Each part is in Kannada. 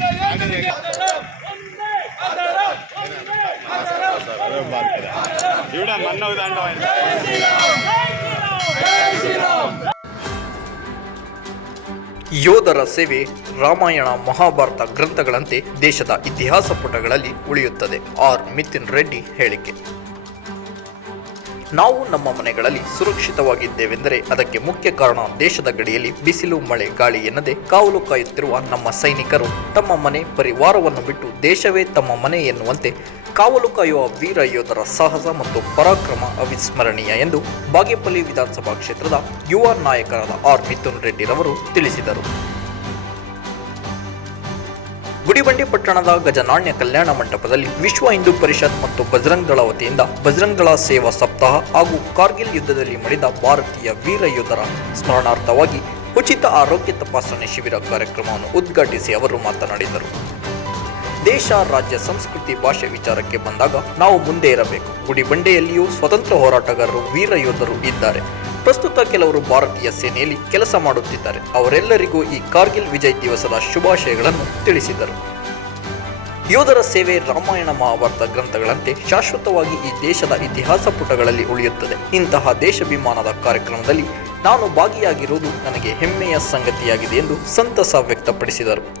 ಯೋಧರಿಗೆ ഇവിടെ മണ്ണ ഇതാണ്ടോ ಯೋಧರ ಸೇವೆ ರಾಮಾಯಣ ಮಹಾಭಾರತ ಗ್ರಂಥಗಳಂತೆ ದೇಶದ ಇತಿಹಾಸ ಪುಟಗಳಲ್ಲಿ ಉಳಿಯುತ್ತದೆ ಆರ್ ಮಿತಿನ್ ರೆಡ್ಡಿ ಹೇಳಿಕೆ ನಾವು ನಮ್ಮ ಮನೆಗಳಲ್ಲಿ ಸುರಕ್ಷಿತವಾಗಿದ್ದೇವೆಂದರೆ ಅದಕ್ಕೆ ಮುಖ್ಯ ಕಾರಣ ದೇಶದ ಗಡಿಯಲ್ಲಿ ಬಿಸಿಲು, ಮಳೆ, ಗಾಳಿ ಎನ್ನದೆ ಕಾವಲು ಕಾಯುತ್ತಿರುವ ನಮ್ಮ ಸೈನಿಕರು ತಮ್ಮ ಮನೆ ಪರಿವಾರವನ್ನು ಬಿಟ್ಟು ದೇಶವೇ ತಮ್ಮ ಮನೆ ಎನ್ನುವಂತೆ ಕಾವಲು ಕಾಯುವ ವೀರ ಯೋಧರ ಸಾಹಸ ಮತ್ತು ಪರಾಕ್ರಮ ಅವಿಸ್ಮರಣೀಯ ಎಂದು ಬಾಗೇಪಲ್ಲಿ ವಿಧಾನಸಭಾ ಕ್ಷೇತ್ರದ ಯುವ ನಾಯಕರಾದ ಆರ್ ಮಿಥುನ್ ರೆಡ್ಡಿರವರು ತಿಳಿಸಿದರು. ಗುಡಿಬಂಡೆ ಪಟ್ಟಣದ ಗಜನಾಣ್ಯ ಕಲ್ಯಾಣ ಮಂಟಪದಲ್ಲಿ ವಿಶ್ವ ಹಿಂದೂ ಪರಿಷತ್ ಮತ್ತು ಬಜರಂಗ್ ದಳ ವತಿಯಿಂದ ಬಜರಂಗ್ ಸೇವಾ ಸಪ್ತಾಹ ಹಾಗೂ ಕಾರ್ಗಿಲ್ ಯುದ್ಧದಲ್ಲಿ ಮಡಿದ ಭಾರತೀಯ ವೀರ ಯೋಧರ ಸ್ಮರಣಾರ್ಥವಾಗಿ ಉಚಿತ ಆರೋಗ್ಯ ತಪಾಸಣೆ ಶಿಬಿರ ಕಾರ್ಯಕ್ರಮವನ್ನು ಉದ್ಘಾಟಿಸಿ ಅವರು ಮಾತನಾಡಿದರು. ದೇಶ, ರಾಜ್ಯ, ಸಂಸ್ಕೃತಿ, ಭಾಷೆ ವಿಚಾರಕ್ಕೆ ಬಂದಾಗ ನಾವು ಮುಂದೆ ಇರಬೇಕು. ಗುಡಿಬಂಡೆಯಲ್ಲಿಯೂ ಸ್ವತಂತ್ರ ಹೋರಾಟಗಾರರು, ವೀರ ಯೋಧರು ಇದ್ದಾರೆ. ಪ್ರಸ್ತುತ ಕೆಲವರು ಭಾರತೀಯ ಸೇನೆಯಲ್ಲಿ ಕೆಲಸ ಮಾಡುತ್ತಿದ್ದಾರೆ. ಅವರೆಲ್ಲರಿಗೂ ಈ ಕಾರ್ಗಿಲ್ ವಿಜಯ್ ದಿವಸದ ಶುಭಾಶಯಗಳನ್ನು ತಿಳಿಸಿದರು. ಯೋಧರ ಸೇವೆ ರಾಮಾಯಣ ಮಹಾಭಾರತ ಗ್ರಂಥಗಳಂತೆ ಶಾಶ್ವತವಾಗಿ ಈ ದೇಶದ ಇತಿಹಾಸ ಪುಟಗಳಲ್ಲಿ ಉಳಿಯುತ್ತದೆ. ಇಂತಹ ದೇಶಾಭಿಮಾನದ ಕಾರ್ಯಕ್ರಮದಲ್ಲಿ ನಾನು ಭಾಗಿಯಾಗಿರುವುದು ನನಗೆ ಹೆಮ್ಮೆಯ ಸಂಗತಿಯಾಗಿದೆ ಎಂದು ಸಂತಸ ವ್ಯಕ್ತಪಡಿಸಿದರು.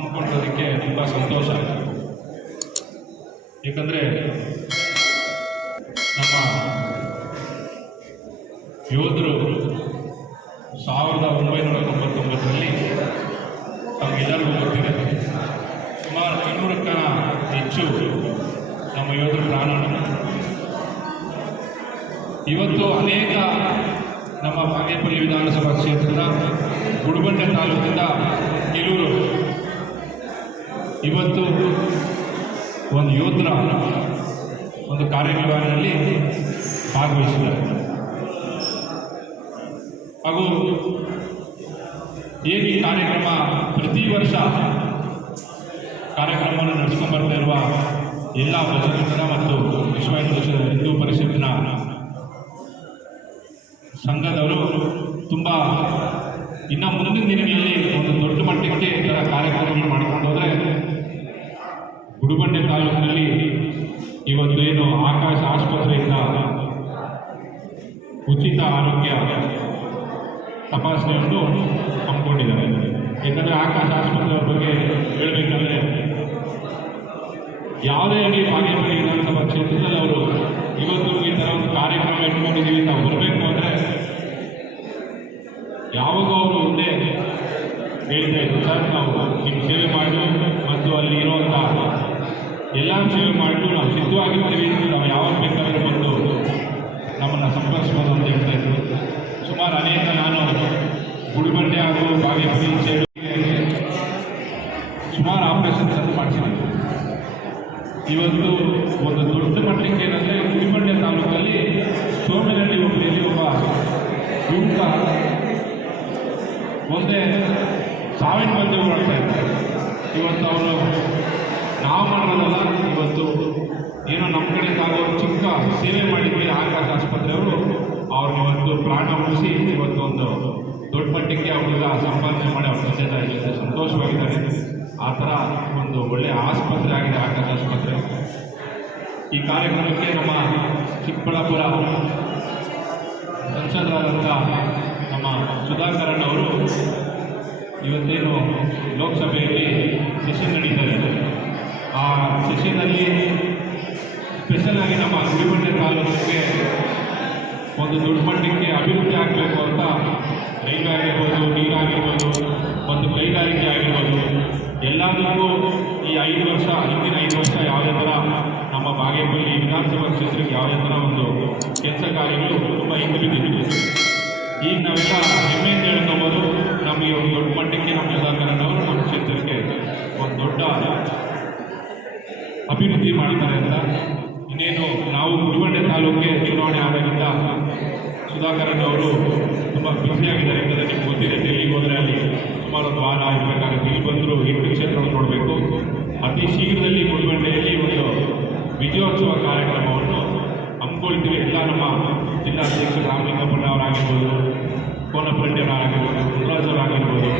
ಹಮ್ಮಿಕೊಳ್ಳೋದಕ್ಕೆ ತುಂಬ ಸಂತೋಷ. ಏಕೆಂದರೆ ನಮ್ಮ ಯೋಧರು ಸಾವಿರದ ಒಂಬೈನೂರ ತೊಂಬತ್ತೊಂಬತ್ತರಲ್ಲಿ ತಮಗೆಲ್ಲರಿಗೂ ಗೊತ್ತಿದೆ. ಸುಮಾರು ಐನೂರಕ್ಕ ಹೆಚ್ಚು ನಮ್ಮ ಯೋಧರು ಪ್ರಾಣ ಇವತ್ತು ಅನೇಕ ನಮ್ಮ ಬಾಗೇಪಲ್ಲಿ ವಿಧಾನಸಭಾ ಕ್ಷೇತ್ರದ ಗುಡಬಂಡೆ ತಾಲೂಕಿಂದ ಕೆಲವರು ಇವತ್ತು ಒಂದು ಯೋಧರ ಒಂದು ಕಾರ್ಯಕ್ರಮದಲ್ಲಿ ಭಾಗವಹಿಸಿದ್ದಾರೆ. ಹಾಗೂ ಏನು ಈ ಕಾರ್ಯಕ್ರಮ ಪ್ರತಿ ವರ್ಷ ಕಾರ್ಯಕ್ರಮವನ್ನು ನಡೆಸ್ಕೊಂಡು ಬರ್ತಾ ಇರುವ ಎಲ್ಲ ಪ್ರಜಾತಂತ್ರ ಮತ್ತು ವಿಶ್ವ ಹಿಂದೂ ಹಿಂದೂ ಪರಿಷತ್ತಿನ ಸಂಘದವರು ತುಂಬ ಇನ್ನು ಮುಂದಿನ ದಿನಗಳಲ್ಲಿ ತಪಾಸಣೆಯನ್ನು ಹಮ್ಮಿಕೊಂಡಿದ್ದಾರೆ. ಯಾಕಂದರೆ ಆಕಾಶ ಆಸ್ಪತ್ರೆ ಬಗ್ಗೆ ಹೇಳಬೇಕಂದ್ರೆ ಯಾವುದೇ ಆಗಲಿ ಬಾಗೇಪಲ್ಲಿ ವಿಧಾನಸಭಾ ಕ್ಷೇತ್ರದಲ್ಲಿ ಅವರು ಇವತ್ತು ಈ ಥರ ಒಂದು ಕಾರ್ಯಕ್ರಮ ಇಟ್ಕೊಂಡಿದ್ದೀವಿ ನಾವು ಬರಬೇಕು ಅಂದರೆ ಯಾವಾಗ ಅವರು ಮುಂದೆ ಹೇಳ್ತಾ ಇದ್ರು, ಸರ್, ನಾವು ನಿಮ್ಮ ಸೇವೆ ಮಾಡಲು ಮತ್ತು ಅಲ್ಲಿ ಇರುವಂಥ ಎಲ್ಲ ಸೇವೆ ಮಾಡಲು ನಾವು ಸಿದ್ಧವಾಗಿರ್ತೀವಿ ನಾವು ಯಾವಾಗ ಬೇಕಾದರೂ ಬಂದು ನಮ್ಮನ್ನು ಸಂಪರ್ಕಿಸ್ಬೋದು ಅಂತ ಹೇಳ್ತಾ ಇದ್ರು ಸುಮಾರು ಅನೇಕ ನಾನು ಗುಡಿಬಂಡೆ ಹಾಗೂ ಬಾಗೇಪಲ್ಲಿ ಸುಮಾರು ಆಪರೇಷನ್ಸ್ ಅನ್ನು ಮಾಡಿಸಿದ್ದೀನಿ ಇವತ್ತು ಒಂದು ದೊಡ್ಡ ಮಟ್ಟಕ್ಕೆ ಏನಂದರೆ ಗುಡಿಬಂಡೆ ತಾಲೂಕಲ್ಲಿ ಸೋಮಿನಹಳ್ಳಿ ಒಬ್ಬರಲ್ಲಿ ಒಬ್ಬ ಯುವಕ ಒಂದೇ ಸಾವಿನ ಬಂದು ಮಾಡ್ತಾ ಇದ್ದಾರೆ ಇವತ್ತು ಅವರು ನಾವು ಮಾಡೋದಲ್ಲ ಇವತ್ತು ಏನೋ ನಮ್ಮ ಕಡೆ ಆಗೋ ಚಿಕ್ಕ ಸೇವೆ ಮಾಡಿದ್ವಿ, ಆಕಾಶ ಆಸ್ಪತ್ರೆಯವರು. ಅವ್ರನ್ನ ಇವತ್ತು ಪ್ರಾಣ ಉಳಿಸಿ ಇವತ್ತು ಒಂದು ದೊಡ್ಡ ಮಟ್ಟಕ್ಕೆ ಅವರೆಲ್ಲ ಸಂಪಾದನೆ ಮಾಡಿ ಅವ್ರ ತಂದೆ ತಾಯಿ ಜೊತೆ ಸಂತೋಷವಾಗಿದ್ದಾರೆ. ಆ ಥರ ಒಂದು ಒಳ್ಳೆಯ ಆಸ್ಪತ್ರೆ ಆಗಿದೆ ಆಕಾಶ ಆಸ್ಪತ್ರೆ. ಈ ಕಾರ್ಯಕ್ರಮಕ್ಕೆ ನಮ್ಮ ಚಿಕ್ಕಬಳ್ಳಾಪುರ ಸಂಸದರಾದಂಥ ನಮ್ಮ ಸುಧಾಕರನ್ ಅವರು ಇವತ್ತೇನು ಲೋಕಸಭೆಯಲ್ಲಿ ಸೆಷನ್ ನಡೀತಾ ಇದೆ. ಆ ಸೆಷನ್ನಲ್ಲಿ ಸ್ಪೆಷಲ್ ಆಗಿ ನಮ್ಮ ಗುಡಿಬಂಡೆ ತಾಲೂಕಿಗೆ ಒಂದು ದೊಡ್ಡ ಮಟ್ಟಕ್ಕೆ ಅಭಿವೃದ್ಧಿ ಆಗಬೇಕು ಅಂತ ರೈಲ್ವೆ ಆಗಿರ್ಬೋದು ನೀರಾಗಿರ್ಬೋದು ಮತ್ತು ಕೈಗಾರಿಕೆ ಆಗಿರ್ಬೋದು, ಎಲ್ಲದಕ್ಕೂ ಈ ಐದು ವರ್ಷ, ಹಿಂದಿನ ಐದು ವರ್ಷ ಯಾವುದೇ ಥರ ನಮ್ಮ ಬಾಗೇಪಲ್ಲಿ ವಿಧಾನಸಭಾ ಕ್ಷೇತ್ರಕ್ಕೆ ಯಾವುದೇ ಥರ ಒಂದು ಕೆಲಸ ಕಾರ್ಯಗಳು ತುಂಬ ಹಿಂದೆ ಬಿದ್ದಿತ್ತು ಈಗ ನಾವೆಲ್ಲ ಹೆಮ್ಮೆಯಿಂದ ಹೇಳ್ಕೊಬೋದು, ನಮಗೆ ಒಂದು ದೊಡ್ಡ ಮಟ್ಟಕ್ಕೆ ನಮ್ಮ ಸುಧಾಕರಣ್ಣವರು ನಮ್ಮ ಕ್ಷೇತ್ರಕ್ಕೆ ಒಂದು ದೊಡ್ಡ ಅಭಿವೃದ್ಧಿ ಮಾಡ್ತಾರೆ ಅಂತ. ಇನ್ನೇನು, ನಾವು ಗುಡಿಬಂಡೆ ತಾಲೂಕಿಗೆ ಚುನಾವಣೆ ಆದಾಗಿಂದ ಸುಧಾಕರನ್ ಅವರು ತುಂಬ ಬ್ಯುಸಿಯಾಗಿದ್ದಾರೆ ಯಾಕಂದರೆ ನಿಮ್ಗೆ ಗೊತ್ತಿದೆ ಡೆಲ್ಲಿಗೆ ಹೋದರೆ ಅಲ್ಲಿ ಸುಮಾರು ಒಂದು ವಾರ ಇರಬೇಕಾಗುತ್ತೆ ಇಲ್ಲಿ ಬಂದರು ಎಂಟು ಕ್ಷೇತ್ರವನ್ನು ನೋಡಬೇಕು ಅತಿ ಶೀಘ್ರದಲ್ಲಿ ಗುಡಿಬಂಡೆಯಲ್ಲಿ ಒಂದು ವಿಜಯೋತ್ಸವ ಕಾರ್ಯಕ್ರಮವನ್ನು ಹಮ್ಮಿಕೊಳ್ತೀವಿ ಎಲ್ಲ ನಮ್ಮ ಜಿಲ್ಲಾಧ್ಯಕ್ಷ ರಾಮಲಿಂಗಪ್ಪಣ್ಣ ಅವರಾಗಿರ್ಬೋದು ಕೋನಪರೆಡ್ಡಿಯವರಾಗಿರ್ಬೋದು ಗುರುರಾಜ್ ಅವರಾಗಿರ್ಬೋದು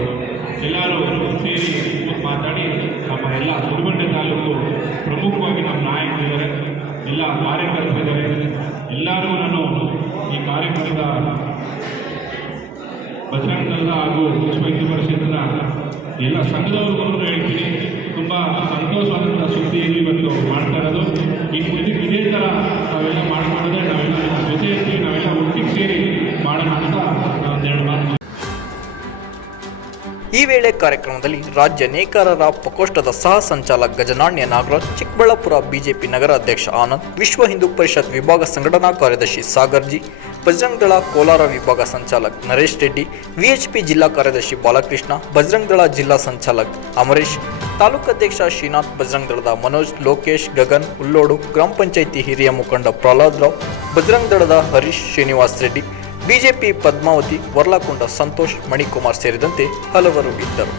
ಎಲ್ಲರೂ ಸೇರಿ ಕೂತು ಮಾತಾಡಿ ನಮ್ಮ ಎಲ್ಲ ಗುಡಿಬಂಡೆ ತಾಲೂಕು ಪ್ರಮುಖವಾಗಿ ನಮ್ಮ ನಾಯಕರಿದ್ದಾರೆ ಎಲ್ಲ ಕಾರ್ಯಕರ್ತರಿದ್ದಾರೆ ಎಲ್ಲರೂ ನಾನು ಈ ಕಾರ್ಯಕ್ರಮದ ಬಜರಂಗದಲ್ಲ ಹಾಗೂ ವಿಶ್ವ ಹಿಂದೂ ಪರಿಷತ್ತಿನ ಎಲ್ಲ ಸಂಘದವ್ರಿಗೂ ಹೇಳ್ತೀನಿ, ತುಂಬ ಸಂತೋಷವಾದಂಥ ಸುದ್ದಿಯಲ್ಲಿ ಇವತ್ತು ಮಾಡ್ತಾ ಇರೋದು. ಈ ಮುಂದಕ್ಕೆ ಇದೇ ಥರ ನಾವೆಲ್ಲ ಮಾಡ್ಕೊಂಡ್ರೆ ನಾವೆಲ್ಲ ಜೊತೆ ಇರ್ತೀವಿ ನಾವೆಲ್ಲ ಒಟ್ಟಿಗೆ ಸೇರಿ ಮಾಡೋಣ ಅಂತ ಒಂದೆರಡು ಮಾತು ಈ ವೇಳೆ ಕಾರ್ಯಕ್ರಮದಲ್ಲಿ ರಾಜ್ಯ ನೇಕಾರರ ಪ್ರಕೋಷ್ಠದ ಸಹ ಸಂಚಾಲಕ ಗಜನಾಣ್ಯ ನಾಗರಾಜ್, ಚಿಕ್ಕಬಳ್ಳಾಪುರ ಬಿಜೆಪಿ ನಗರ ಅಧ್ಯಕ್ಷ ಆನಂದ್, ವಿಶ್ವ ಹಿಂದೂ ಪರಿಷತ್ ವಿಭಾಗ ಸಂಘಟನಾ ಕಾರ್ಯದರ್ಶಿ ಸಾಗರ್ಜಿ ಬಜರಂಗ್ ಕೋಲಾರ ವಿಭಾಗ ಸಂಚಾಲಕ್ ನರೇಶ್ ರೆಡ್ಡಿ, ವಿಎಚ್ಪಿ ಜಿಲ್ಲಾ ಕಾರ್ಯದರ್ಶಿ ಬಾಲಕೃಷ್ಣ ಬಜರಂಗ್ ದಳ ಜಿಲ್ಲಾ ಸಂಚಾಲಕ್ ಅಮರೇಶ್ ತಾಲೂಕಾಧ್ಯಕ್ಷ ಶ್ರೀನಾಥ್ ಬಜರಂಗ್ ದಳದ ಮನೋಜ್, ಲೋಕೇಶ್, ಗಗನ್, ಉಲ್ಲೋಡು, ಗ್ರಾಮ ಪಂಚಾಯಿತಿ ಹಿರಿಯ ಮುಖಂಡ ಪ್ರಹ್ಲಾದ್ ರಾವ್ ಬಜರಂಗ್ ಹರೀಶ್ ಶ್ರೀನಿವಾಸ್ ರೆಡ್ಡಿ, ಬಿಜೆಪಿ ಪದ್ಮಾವತಿ ವರ್ಲಾಕೊಂಡ ಸಂತೋಷ್ ಮಣಿಕುಮಾರ್ ಸೇರಿದಂತೆ ಹಲವರು ಇದ್ದರು.